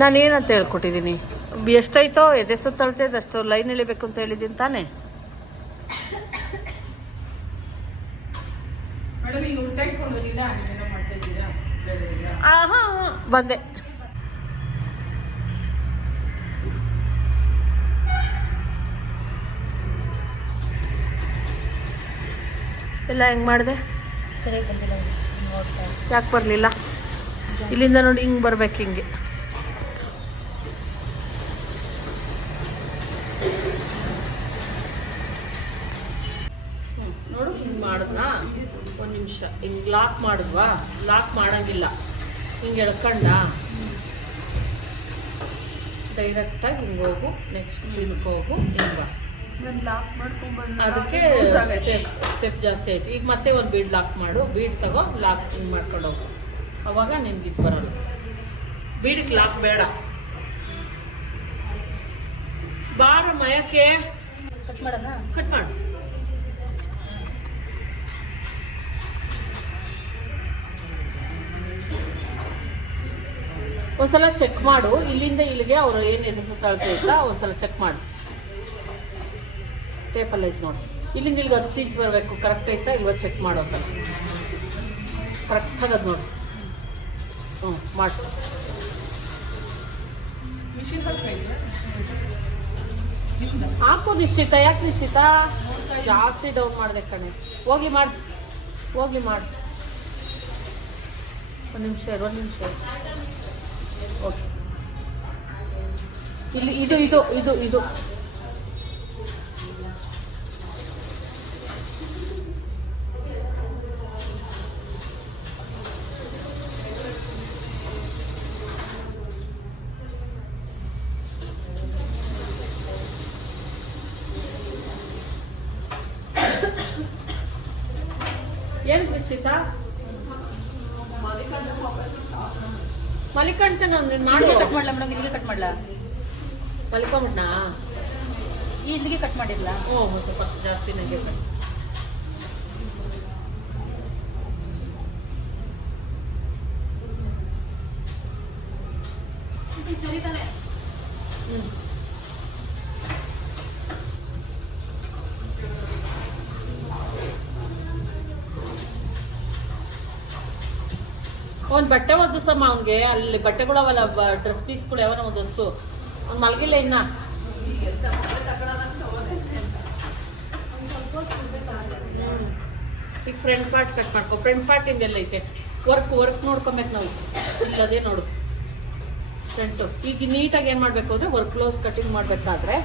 ನಾನೇನಂತ ಹೇಳ್ಕೊಟ್ಟಿದ್ದೀನಿ, ಎಷ್ಟಾಯ್ತೋ ಎದೆ ಸುತ್ತಳ್ತೈತೆ ಅಷ್ಟು ಲೈನ್ ಎಳಿಬೇಕು ಅಂತ ಹೇಳಿದ್ದೀನಿ ತಾನೇ. ಬಂದೆ. ಎಲ್ಲ ಹೆಂಗೆ ಮಾಡಿದೆ? ಸರಿ ಬಂದಿಲ್ಲ. ಯಾಕೆ ಬರಲಿಲ್ಲ? ಇಲ್ಲಿಂದ ನೋಡಿ ಹಿಂಗೆ ಬರ್ಬೇಕು, ಹಿಂಗೆ. ನೋಡು ಹಿಂಗೆ ಮಾಡಿದ್ನಾ, ಒಂದು ನಿಮಿಷ ಹಿಂಗೆ ಲಾಕ್ ಮಾಡಿದ್ವಾ? ಲಾಕ್ ಮಾಡೋಂಗಿಲ್ಲ, ಹಿಂಗೆ ಎಳ್ಕೊಂಡ ಡೈರೆಕ್ಟಾಗಿ ಹಿಂಗೆ ಹೋಗು, ನೆಕ್ಸ್ಟ್ ಇದಕ್ಕೆ ಹೋಗು, ಹಿಂಗೆ ಬಾ. ಅದಕ್ಕೆ ಸ್ಟೆಪ್ ಜಾಸ್ತಿ ಆಯ್ತು. ಈಗ ಮತ್ತೆ ಒಂದು ಬೀಡ್ ಲಾಕ್ ಮಾಡು, ಬೀಡ್ ತಗೋ, ಲಾಕ್ ಹಿಂಗೆ ಮಾಡ್ಕೊಂಡು ಹೋಗು, ಅವಾಗ ನಿನ್ಗೆ ಇದು ಬರೋಲ್ಲ. ಬೀಡಿಗೆ ಲಾಕ್ ಬೇಡ. ಬಾರ ಮಯಕ್ಕೆ ಕಟ್ ಮಾಡೋಣ. ಕಟ್ ಮಾಡು. ಒಂದ್ಸಲ ಚೆಕ್ ಮಾಡು, ಇಲ್ಲಿಂದ ಇಲ್ಲಿಗೆ ಅವರು ಏನು ಎದುರಿಸುತ್ತಾ ಇರ್ತಾ ಒಂದ್ಸಲ ಚೆಕ್ ಮಾಡು. ಟೇಪಲ್ಲಿ ಐತೆ ನೋಡಿ, ಇಲ್ಲಿಂದ ಇಲ್ಲಿಗೆ 10 ಇಂಚ್ ಬರಬೇಕು, ಕರೆಕ್ಟ್ ಐತಾ ಇಲ್ವ ಚೆಕ್ ಮಾಡೋ ಸಲ. ಕರೆಕ್ಟಾಗಿ ಅದು ನೋಡಿ. ಮಾಡಿ ಹಾಕು. ನಿಶ್ಚಿತ ಯಾಕೆ ನಿಶ್ಚಿತ? ಜಾಸ್ತಿ ಡೌನ್ ಮಾಡಿದೆ ಕಣೆ. ಹೋಗ್ಲಿ ಮಾಡಿ, ಹೋಗ್ಲಿ ಮಾಡಿ. ಒಂದು ನಿಮಿಷ ಓಕೆ. ಇಲ್ಲಿ ಇದು ಇದು ಇದು ಇದು ಏನು ನಿಶ್ಚಿತ? ಮಲಿಕಂತ ನಾನು ಮಾಡಿ ಕಟ್ ಮಾಡಲ ಮೇಡಮ್, ಇಲ್ಲಿಗೆ ಕಟ್ ಮಾಡಲ? ಮಲಿಕೊಂಬಿಟ್ನಾ? ಇಲ್ಲಿಗೆ ಕಟ್ ಮಾಡಿರಲ್ಲ? ಸ್ವಲ್ಪ ಜಾಸ್ತಿ ನನಗೆ ಸರಿ ತಾನೆ? ಒಂದು ಬಟ್ಟೆ ಒದಿಸಮ್ಮ ಅವನಿಗೆ. ಅಲ್ಲಿ ಬಟ್ಟೆಗಳು ಅವಲ್ಲ, ಡ್ರೆಸ್ ಪೀಸ್ಗಳು ಯಾವನ ಒದಿಸು. ಅವ್ನು ಮಲಗಿಲ್ಲ ಇನ್ನ. ಈಗ ಫ್ರಂಟ್ ಪಾರ್ಟ್ ಕಟ್ ಮಾಡ್ಕೊ. ಫ್ರಂಟ್ ಪಾರ್ಟ್ ಇಂದೆಲ್ಲ ಐತೆ ವರ್ಕ್ ನೋಡ್ಕೊಬೇಕು ನಾವು. ಇಲ್ಲದೇ ನೋಡು ಫ್ರಂಟು. ಈಗ ನೀಟಾಗಿ ಏನು ಮಾಡಬೇಕು ಅಂದರೆ ವರ್ಕ್ ಕ್ಲೋಸ್ ಕಟಿಂಗ್ ಮಾಡಬೇಕಾದ್ರೆ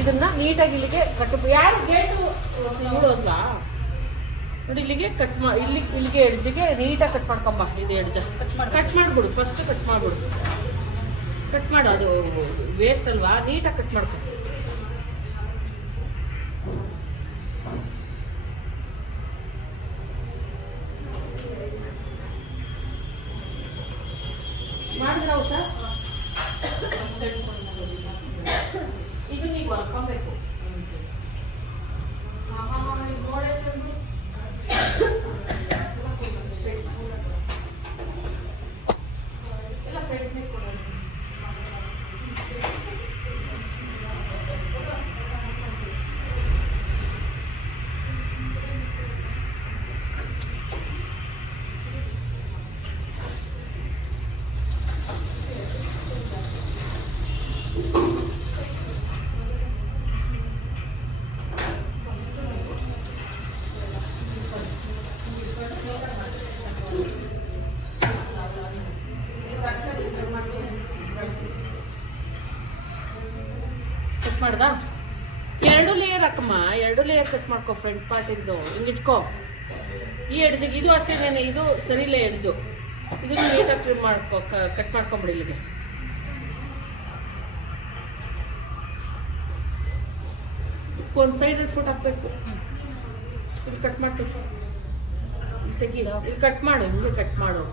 ಇದನ್ನ ನೀಟಾಗಿ ಇಲ್ಲಿಗೆ ಕಟ್. ಯಾರು ಗೇಟು ನೋಡೋದ್ವಾ? ನೋಡಿ ಇಲ್ಲಿಗೆ ಕಟ್ ಮಾಡಿ, ಇಲ್ಲಿಗೆ ಎಡ್ಜಿಗೆ ನೀಟಾಗಿ ಕಟ್ ಮಾಡ್ಕೊಂಬ. ಇದು ಎಡ್ಜ ಕಟ್ ಮಾಡಿಬಿಡು. ಫಸ್ಟ್ ಕಟ್ ಮಾಡಿಬಿಡು. ಕಟ್ ಮಾಡು, ಅದು ವೇಸ್ಟ್ ಅಲ್ವಾ? ನೀಟಾಗಿ ಕಟ್ ಮಾಡ್ಕೊ. ಮಾಡಿದ್ರ ಹುಷಾರ್. ಇದು ನೀವು ಹೊಲ್ಕೊಬೇಕು. ನೋಡೇ ಚಂದ್ರು ಎಲ್ಲ ಕಡಿಮೆ ಕೊಡೋದು. ಮಾಡ್ದಾ? 2 ಲೇಯರ್ ಹಾಕಮ್ಮ. 2 ಲೇಯರ್ ಕಟ್ ಮಾಡ್ಕೊ. ಫ್ರಂಟ್ ಪಾರ್ಟ್ ಇದ್ದು ಹಿಂಗಿಟ್ಕೊ. ಈ ಎಡ್ಜಿಗೆ ಇದು ಅಷ್ಟೇನೇನೆ, ಇದು ಸರಿಲ್ಲ ಎಡ್ಜು. ಇದನ್ನು ನೀಟಾಗಿ ಟ್ರಿಮ್ ಮಾಡ್ಕೊ, ಕಟ್ ಮಾಡ್ಕೊಂಬಿಡಿ. ಇಲ್ಲಿಗೆ ಒಂದು ಸೈಡ್ ಫುಟ್ ಹಾಕಬೇಕು. ಇಲ್ಲಿ ಕಟ್ ಮಾಡ್ತೀವಿ. ಇಲ್ಲಿ ತೆಗಿ. ಇಲ್ಲಿ ಕಟ್ ಮಾಡು, ಹಿಂಗೆ ಕಟ್ ಮಾಡು.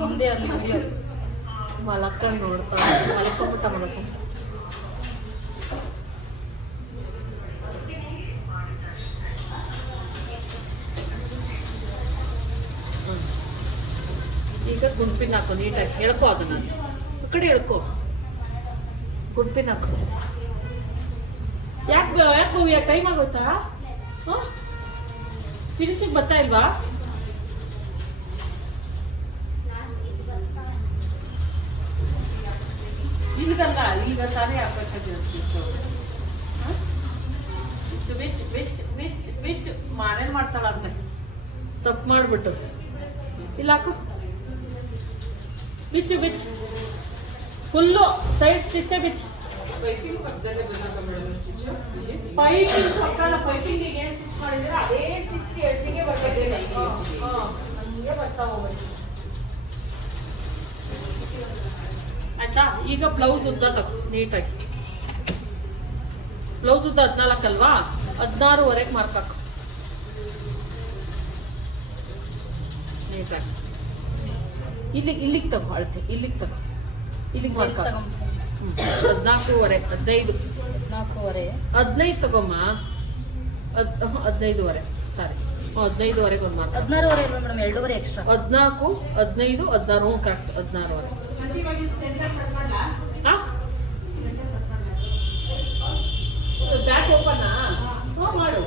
ಮುಂದೆ ಅಲ್ಲಿ ಮಲಕ್ಕಂಡು ನೋಡ್ತಾ ಮಲ್ಕೊಂಬಿಟ್ಟ. ಈಗ ಗುಂಪಿನ ಹಾಕು ನೀಟಾಗಿ ಎಳ್ಕೊ ಅದನ್ನ ಈ ಕಡೆ ಎಳ್ಕೊ ಗುಂಪಿನ ಹಾಕು ಯಾಕೆ ಟೈಮ್ ಆಗೋಯ್ತಾ ಫಿನಿಶಿಂಗ್ ಬರ್ತಾ ಇಲ್ವಾ ಇಲ್ಲಿಗಲ್ಲ ಈಗ ತಾನೇ ಹಾಕಬೇಕಾಗಿರೋದು ಬಿಚ್ಚು ಮಾನೇನ್ ಮಾಡ್ತಾಳಂತೆ ತಪ್ಪು ಮಾಡ್ಬಿಟ್ಟು ಇಲ್ಲ ಹಾಕು ಬಿಚ್ಚು ಫುಲ್ಲು ಸೈಡ್ ಸ್ಟಿಚ್ಚೇ ಬಿಚ್ಚು ಪೈಪಿಂಗ್ ಪಕ್ಕನ ಪೈಪಿಂಗಿಗೆ ಏನು ಸ್ಟಿಚ್ ಮಾಡಿದ್ರೆ ಅದೇ ಸ್ಟಿಚ್ ಎಡ್ಜಿಗೆ ಬರ್ಬೇಕು ಹಂಗೆ ಬರ್ತಾ ಹೋಗ್ಬೇಕು ಆಯ್ತಾ ಈಗ ಬ್ಲೌಸ್ ಉದ್ದ ತಗೋ ನೀಟಾಗಿ ಬ್ಲೌಸ್ ಉದ್ದ 14 ಅಲ್ವಾ 16ವರೆಗೆ ಮಾರ್ಕ್ ಹಾಕು ನೀಟಾಗಿ ಇಲ್ಲಿಗೆ ತಗೋ ಅಳತೆ ಇಲ್ಲಿಗೆ ತಗೋ ಇಲ್ಲಿಗೆ ಮಾರ್ಕ್ ಹಾಕು 14ವರೆ 15 4:15 15 ತಗೋಮ್ಮ 15ವರೆ ಸಾರಿ 15ವರೆಗೆ ಒಂದು ಮಾರ್ಕ್ 16:15 ಇಲ್ವಾ ಮೇಡಮ್ 2:15 ಎಕ್ಸ್ಟ್ರಾ 14 15 16 ಕರೆಕ್ಟ್ 16ವರೆ ಬ್ಯಾಕ್ ಓಪನ್ ಮಾಡು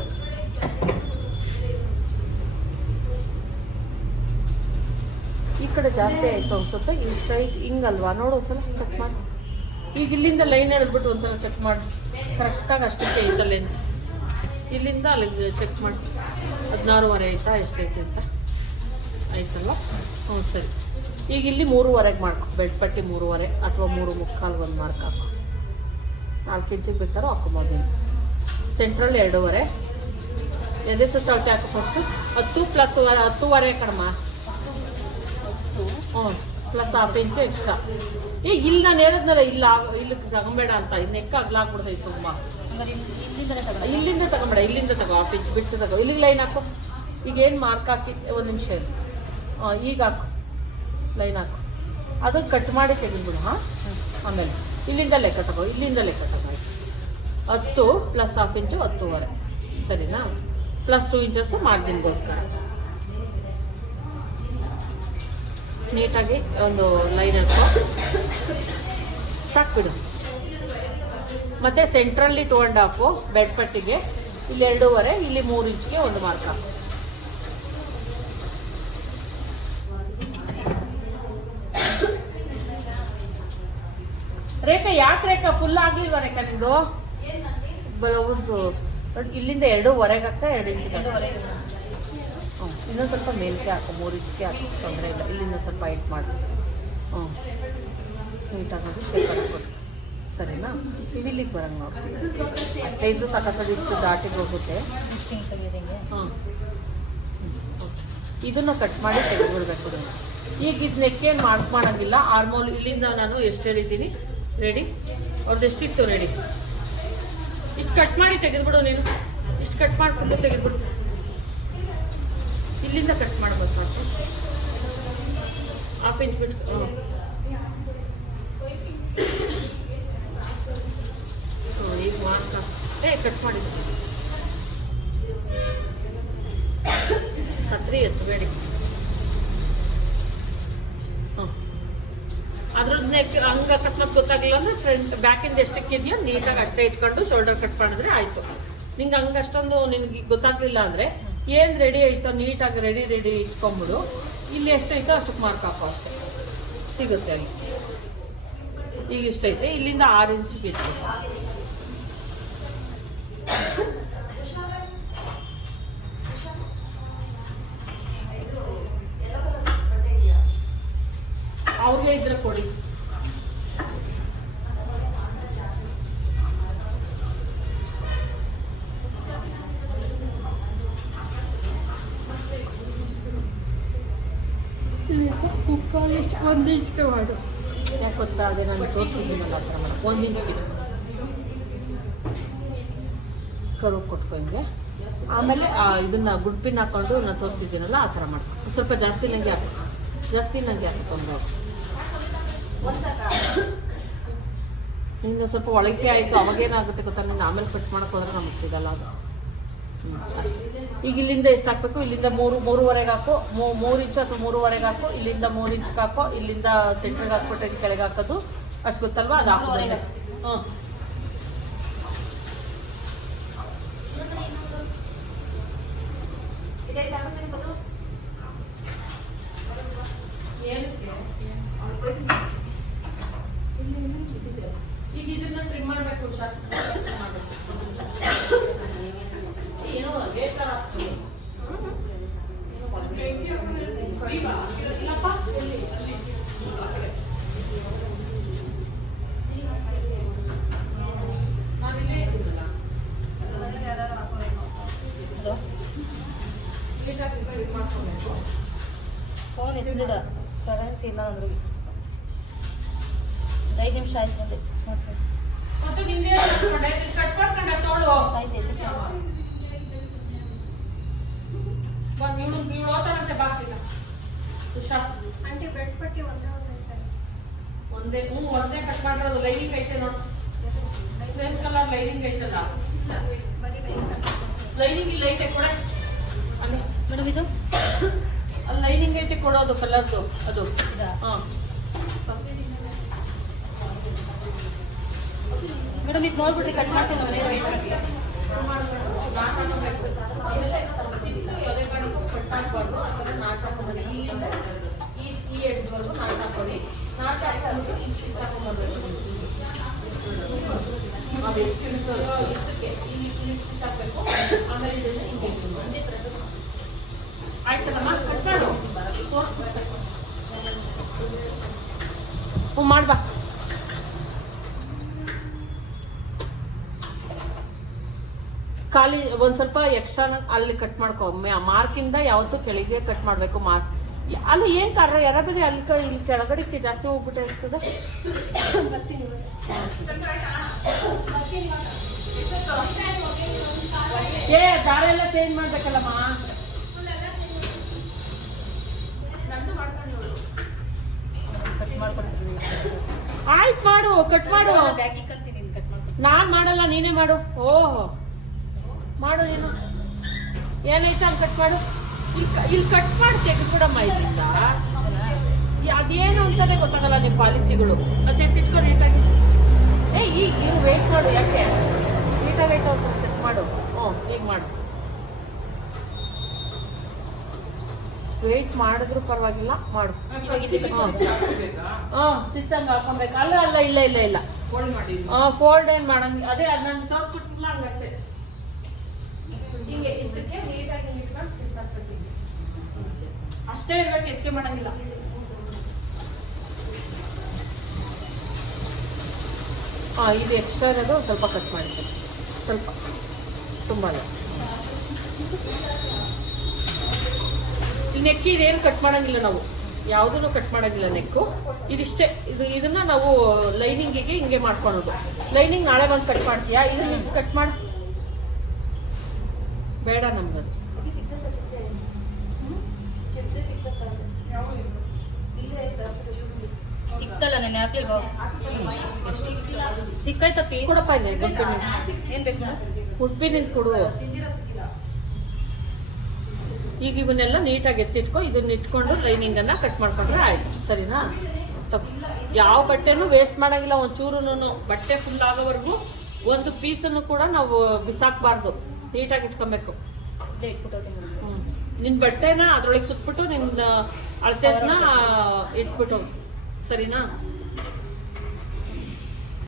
ಈ ಕಡೆ ಜಾಸ್ತಿ ಆಯ್ತು ಅನ್ಸುತ್ತೆ ಹಿಂಗ್ ಸ್ಟ್ರೈಟ್ ಹಿಂಗಲ್ವಾ ನೋಡು ಒಂದ್ಸಲ ಚೆಕ್ ಮಾಡಿ ಈಗ ಇಲ್ಲಿಂದ ಲೈನ್ ಎಳೆದ್ಬಿಟ್ಟು ಒಂದ್ಸಲ ಚೆಕ್ ಮಾಡಿ ಕರೆಕ್ಟಾಗಿ ಅಷ್ಟಕ್ಕೆ ಐತಲ್ಲ ಅಂತ ಇಲ್ಲಿಂದ ಅಲ್ಲಿಗೆ ಚೆಕ್ ಮಾಡಿ 16ವರೆ ಆಯ್ತಾ ಎಷ್ಟೈತೆ ಅಂತ ಆಯ್ತಲ್ವ ಹ್ಞೂ ಸರಿ ಈಗ ಇಲ್ಲಿ 3ವರೆಗೆ ಮಾಡ್ಕೊ ಬೆಡ್ ಪಟ್ಟಿ 3ವರೆ ಅಥವಾ 3:45 ಒಂದು ಮಾರ್ಕ್ ಹಾಕು 4 ಇಂಚಿಗೆ ಬೇಕಾದ್ರೂ ಹಾಕೋಬೋದು ಸೆಂಟ್ರಲ್ಲಿ 2ವರೆ ಎದೆ ಸುತ್ತ ಅಳತೆ ಹಾಕು ಫಸ್ಟು 10 ಪ್ಲಸ್ 10ವರೆ ಕಡಮ 10 ಹ್ಞೂ ಪ್ಲಸ್ ½ ಇಂಚು ಎಕ್ಸ್ಟ್ರಾ ಇಲ್ಲಿ ನಾನು ಹೇಳಿದ್ನಲ್ಲ ಇಲ್ಲಿ ತಗೊಂಬೇಡ ಅಂತ ನೆಕ್ ಅಗ್ಲಾಗ್ಬಿಡ್ತೈತೆ ತುಂಬ ಇಲ್ಲಿಂದ ತಗೊಂಬೇಡ ಇಲ್ಲಿಂದ ತಗೋ ½ ಇಂಚ್ ಬಿಟ್ಟು ತಗೋ ಇಲ್ಲಿಗೆ ಲೈನ್ ಹಾಕು ಈಗ ಏನು ಮಾರ್ಕ್ ಹಾಕಿ ಒಂದು ನಿಮಿಷ ಇರು ಈಗ ಹಾಕು ಲೈನ್ ಹಾಕು ಅದಕ್ಕೆ ಕಟ್ ಮಾಡಿ ತೆಗೆದ್ಬಿಡು ಆಮೇಲೆ ಇಲ್ಲಿಂದ ಲೆಕ್ಕ ತಗೋ 10 ಪ್ಲಸ್ ½ ಇಂಚು 10ವರೆ ಸರಿನಾ ಪ್ಲಸ್ 2 ಇಂಚಸ್ಸು ಮಾರ್ಜಿನ್ಗೋಸ್ಕರ ನೀಟಾಗಿ ಒಂದು ಲೈನ್ ಹಾಕೋ ಸಾಕ್ಬಿಡು ಮತ್ತು ಸೆಂಟ್ರಲ್ಲಿ 2.5 ಬೆಡ್ ಪಟ್ಟಿಗೆ ಇಲ್ಲಿ 2ವರೆ ಇಲ್ಲಿ 3 ಇಂಚ್ಗೆ ಒಂದು ಮಾರ್ಕ್ ಹಾಕು ರೇಖಾ ಯಾಕೆ ರೇಖಾ ಫುಲ್ ಆಗ್ಲಿಲ್ವಾ ರೇಖಾ ನಿಂದು ಬ್ಲೌಸು ಇಲ್ಲಿಂದ 2ವರೆಗೆ ಹಾಕ್ತಾ 2 ಇಂಚಿಗೆ ಇನ್ನೊಂದು ಸ್ವಲ್ಪ ಮೇಲ್ಕೆ ಹಾಕು 3 ಇಂಚಿಗೆ ಹಾಕಿ ತೊಂದರೆ ಇಲ್ಲ ಇಲ್ಲಿಂದ ಸ್ವಲ್ಪ ಹೈಟ್ ಮಾಡಿ ನೀಟಾಗಿ ಶೇಪ್ ಹಾಕ್ಕೊಡು ಸರಿನಾ ಇಲ್ಲಿಗೆ ಬರಂಗೆ ನೋಡಿ ಅಷ್ಟೇ ಇದ್ದು ಸಾಕತ್ತದು ಇಷ್ಟು ದಾಟಿಗೆ ಹೋಗುತ್ತೆ ಇದನ್ನು ಕಟ್ ಮಾಡಿ ತೆಗೆದುಬಿಡ್ಬೇಕು ಈಗ ಇದು ನೆಕ್ಕೇನು ಮಾರ್ಕ್ ಮಾಡೋಂಗಿಲ್ಲ ಆರ್ಮೋಲ್ ಇಲ್ಲಿಂದ ನಾನು ಎಷ್ಟು ಹೇಳಿದ್ದೀನಿ ರೆಡಿ ಅವ್ರದ್ದು ಎಷ್ಟಿತ್ತು ರೆಡಿ ಇಷ್ಟು ಕಟ್ ಮಾಡಿ ತೆಗೆದುಬಿಡು ನೀನು ಇಷ್ಟು ಕಟ್ ಮಾಡಿ ಫುಲ್ಲು ತೆಗೆದುಬಿಡು ಇಲ್ಲಿಂದ ಕಟ್ ಮಾಡ್ಬೋದು ಸಾಕು ½ ಇಂಚ್ ಬಿಟ್ಟು ಈಗ ಮಾರ್ಕ್ ಕಟ್ ಮಾಡಿದ್ದು ಕತ್ರಿ ಎತ್ತಬೇಡಿ ಅದ್ರದ್ದು ನೆಕ್ ಹಂಗ ಅಕಸ್ಮಾತ್ ಗೊತ್ತಾಗಲಿಲ್ಲ ಅಂದ್ರೆ ಫ್ರಂಟ್ ಬ್ಯಾಕಿಂದ ಎಷ್ಟಕ್ಕಿದೆಯೋ ನೀಟಾಗಿ ಅಷ್ಟೇ ಇಟ್ಕೊಂಡು ಶೋಲ್ಡರ್ ಕಟ್ ಮಾಡಿದ್ರೆ ಆಯ್ತು ನಿಂಗೆ ಹಂಗೆ ಅಷ್ಟೊಂದು ನಿನ್ಗೆ ಗೊತ್ತಾಗ್ಲಿಲ್ಲ ಅಂದ್ರೆ ಏನು ರೆಡಿ ಆಯ್ತೋ ನೀಟಾಗಿ ರೆಡಿ ಇಟ್ಕೊಂಬಿಡು ಇಲ್ಲಿ ಎಷ್ಟೈತೋ ಅಷ್ಟಕ್ಕೆ ಮಾರ್ಕ್ ಹಾಕೋ ಅಷ್ಟೇ ಸಿಗುತ್ತೆ ಅಲ್ಲಿ ಈಗ ಇಷ್ಟೈತೆ ಇಲ್ಲಿಂದ 6 ಇಂಚಿಗೆ ಇತ್ತು ಅವ್ರಿಗೆ ಇದ್ರೆ ಕೊಡಿ ಒಂದು ಇಂಚ್ಗೆ ಮಾಡು ಯಾಕೆ ಗೊತ್ತಾ ಅದೇ ನಾನು ತೋರಿಸಿದ್ದೀನಲ್ಲ ಆ ಥರ ಮಾಡು 1 ಇಂಚ್ಗೆ ಕರು ಕೊಟ್ಕೊ ಹಿಂಗೆ ಆಮೇಲೆ ಇದನ್ನ ಗುಡ್ಪಿನ ಹಾಕೊಂಡು ನಾನು ತೋರಿಸಿದ್ದೀನಲ್ಲ ಆ ಥರ ಮಾಡು ಸ್ವಲ್ಪ ಜಾಸ್ತಿ ನಂಗೆ ಹಾಕೊಂಡು ನಿಂಗೆ ಸ್ವಲ್ಪ ಒಳಗೆ ಆಯಿತು ಅವಾಗೇನಾಗುತ್ತೆ ಗೊತ್ತಾ ನಿಂಗೆ ಆಮೇಲೆ ಕಟ್ ಮಾಡೋಕೆ ಹೋದ್ರೆ ನಮಗೆ ಸಿಗಲ್ಲ ಅದು ಅಷ್ಟೇ. ಈಗ ಇಲ್ಲಿಂದ ಎಷ್ಟು ಹಾಕ್ಬೇಕು, ಇಲ್ಲಿಂದ 3.5 ಹಾಕು, 3 ಇಂಚ್ ಅಥವಾ 3.5 ಹಾಕು, ಇಲ್ಲಿಂದ 3 ಇಂಚ್ ಹಾಕೋ, ಇಲ್ಲಿಂದ ಸೆಂಟ್ರಿಗೆ ಹಾಕ್ಬಿಟ್ಟು ಇಲ್ಲಿ ಕೆಳಗೆ ಹಾಕೋದು ಅಷ್ಟು ಗೊತ್ತಲ್ವಾ, ಅದು ಹಾಕೋ. ಹ್ಞೂ ಈಗ ಇದನ್ನ ಟ್ರಿಮ್ ಮಾಡಬೇಕು. ಏನೋ ವೇಸ್ಟರ್ ಆಗ್ತದೆ. ಇಲ್ಲಪ್ಪ ನಾನಿಲ್ಲೇ ಇದ್ದೀನಲ್ಲ. ಮಾಡ್ಕೊಬೇಕು. ಫೋನ್ ಎತ್ತಿಡ ಕರೆನ್ಸಿ ಇಲ್ಲ ಅಂದ್ರೆ 5 ನಿಮಿಷ ಆಯ್ತು ಬಂದೆ ಮಾಡ್ತೀನಿ. ಮತ್ತೆ ನಿಂದೆ ಕಟ್ ಮಾಡ್ಕೊಂಡ ತೋಳು ಆಯ್ತು ಇವಳು ಓದ್ತಾನಂತೆ ಬಾಕಿಲ್ಲ. ಹುಷಾರ್ ಆಂಟಿ ಬೆಡ್ ಪಟ್ಟಿ ಒಂದೇ ಕಟ್ ಮಾಡಿರೋದು. ಲೈನಿಂಗ್ ಐತೆ ನೋಡು, ಸೇಮ್ ಕಲರ್ ಲೈನಿಂಗ್ ಐತಲ್ಲ. ಲೈನಿಂಗ್ ಇಲ್ಲ ಐತೆ ಕೊಡ ಅಲ್ಲಿ ಮೇಡಮ್. ಇದು ಅಲ್ಲಿ ಲೈನಿಂಗ್ ಐತೆ ಕೊಡೋದು ಕಲರ್ದು ಅದು. ಹಾಂ ಮೇಡಮ್ ಇದು ನೋಡ್ಬಿಟ್ರಿ ಕಟ್ ಮಾಡ್ತೀನಿ ಮನೆ ಈ ಎಡ್ವರೆಗೂ ನಾಲ್ಕು ಹಾಕೊಳ್ಳಿ. ನಾಲ್ಕು ಹಾಕೊಂಡು ಇಷ್ಟು ಹಾಕೊಂಡ್ಬರ್ಬೇಕು. ಅದು ಎಷ್ಟು ಇಷ್ಟಕ್ಕೆ ಇಲ್ಲಿ ಹಾಕಬೇಕು. ಆಮೇಲೆ ಇದನ್ನು ಹಿಂಗೆ ಆಯ್ತಲ್ಲಮ್ಮ, ಕಟ್ ಮಾಡು. ಹ್ಞೂ ಮಾಡ್ಬಾ. ಖಾಲಿ ಒಂದು ಸ್ವಲ್ಪ ಎಕ್ಸ್ಟ್ರಾ ಅಲ್ಲಿ ಕಟ್ ಮಾಡ್ಕೊ. ಮಾರ್ಕಿಂದ ಯಾವತ್ತೂ ಕೆಳಗೆ ಕಟ್ ಮಾಡಬೇಕು. ಮಾರ್ಕ್ ಅಲ್ಲಿ ಏನು ಕಾರಣ ಯಾರಾದ್ರೆ ಅಲ್ಲಿ ಇಲ್ಲಿ ಕೆಳಗಡೆ ಜಾಸ್ತಿ ಹೋಗ್ಬಿಟ್ಟೆ ಅನಿಸ್ತದ. ದಾರ ಎಲ್ಲ ಚೇಂಜ್ ಮಾಡ್ಬೇಕಲ್ಲಮ್ಮ. ಕಟ್ ಮಾಡ್ಕೊಡ್ತೀನಿ. ಆಯ್ತು ಮಾಡು, ಕಟ್ ಮಾಡು. ಬ್ಯಾಗಿಗೆ ಕಲ್ತೀನಿ ಕಟ್ ಮಾಡ್ಕೊಡ್ತೀನಿ. ನಾನ್ ಮಾಡಲ್ಲ, ನೀನೇ ಮಾಡು. ಓಹೋ ಮಾಡು ನೀನು. ಏನಾಯ್ತು ಹಂಗೆ ಕಟ್ ಮಾಡು. ಇಲ್ಲಿ ಕಟ್ ಮಾಡಿ ತೆಗೆದ್ಬಿಡಮ್ಮ. ಇದರಿಂದ ಅದೇನು ಅಂತಾನೆ ಗೊತ್ತಾಗಲ್ಲ ನಿಮ್ಮ ಪಾಲಿಸಿಗಳು. ಮತ್ತೆ ತಿಟ್ಕೊ ನೀಟಾಗಿ. ಈಗ ಇರು ವೇಟ್ ಮಾಡು. ಯಾಕೆ ನೀಟಾಗೈತೆ ಒಂದು ಸ್ವಲ್ಪ ಚೆಕ್ ಮಾಡು. ಹ್ಞೂ ಈಗ ಮಾಡು. ವೇಟ್ ಮಾಡಿದ್ರು ಪರವಾಗಿಲ್ಲ, ಮಾಡು. ಹಾಂ ಸ್ಟಿಚ್ ಹಂಗೆ ಹಾಕೊಬೇಕು. ಅಲ್ಲ ಅಲ್ಲ ಇಲ್ಲ ಇಲ್ಲ ಇಲ್ಲ ಫೋಲ್ಡ್ ಏನು ಮಾಡಂಗಿಲ್ಲ. ಅದೇ ಅದು ನಾನು ತೋರಿಸ್ಬಿಟ್ಟಿಲ್ಲ ಹಂಗಷ್ಟೇ. ಹಿಂಗೆ ಇಷ್ಟಕ್ಕೆ ನೀಟಾಗಿ ಇಟ್ಕೊಂಡು ಸ್ಟಿಚ್ ಹಾಕ್ಬಿಡ್ತೀನಿ ಅಷ್ಟೇ ಇರ್ಬೇಕು, ಹೆಚ್ಚಿಗೆ ಮಾಡಂಗಿಲ್ಲ. ಇದು ಎಕ್ಸ್ಟ್ರಾ ಇರೋದು ಸ್ವಲ್ಪ ಕಟ್ ಮಾಡ್ತೀನಿ. ಸ್ವಲ್ಪ ತುಂಬ ಅಲ್ಲ. ಈ ನೆಕ್ ಇದೇನು ಕಟ್ ಮಾಡಂಗಿಲ್ಲ ನಾವು, ಯಾವುದನ್ನು ಕಟ್ ಮಾಡಂಗಿಲ್ಲ. ನೆಕ್ಕು ಇದಿಷ್ಟೇ. ಇದನ್ನ ನಾವು ಲೈನಿಂಗಿಗೆ ಹಿಂಗೆ ಮಾಡ್ಕೊಳೋದು. ಲೈನಿಂಗ್ ನಾಳೆ ಬಂದು ಕಟ್ ಮಾಡ್ತೀಯಾ? ಇದನ್ನ ಇಷ್ಟು ಕಟ್ ಮಾಡು. ಬೇಡ ನಮ್ಗದು. ಸಿಕ್ತಲ್ಲ ನಾನು ಯಾಕ್ಲಿಲ್ವ ಸಿಕ್ಕಾಯ್ತಪ್ಪಿ. ಕೊಡಪ್ಪ ಇಲ್ಲಿ ಗುಡ್ಪಿನ ಏನು ಬೇಕು ಉಡ್ಪಿನಿಂದ ಕೊಡು. ಈಗ ಇವನ್ನೆಲ್ಲ ನೀಟಾಗಿ ಎತ್ತಿಟ್ಕೊ. ಇದನ್ನ ಇಟ್ಕೊಂಡು ಲೈನಿಂಗನ್ನು ಕಟ್ ಮಾಡ್ಕೊಂಡ್ರೆ ಆಯ್ತು. ಸರಿನಾ? ಯಾವ ಬಟ್ಟೆನೂ ವೇಸ್ಟ್ ಮಾಡೋಂಗಿಲ್ಲ. ಒಂಚೂರು ಬಟ್ಟೆ ಫುಲ್ ಆಗೋವರೆಗೂ ಒಂದು ಪೀಸನ್ನು ಕೂಡ ನಾವು ಬಿಸಾಕಬಾರ್ದು. ನೀಟಾಗಿ ಇಟ್ಕೊಬೇಕು. ನಿನ್ನ ಬಟ್ಟೆನ ಅದ್ರೊಳಗೆ ಸುತ್ಬಿಟ್ಟು ನಿನ್ನ ಅಳತೆನ ಇಟ್ಬಿಟ್ಟು. ಸರಿನಾ?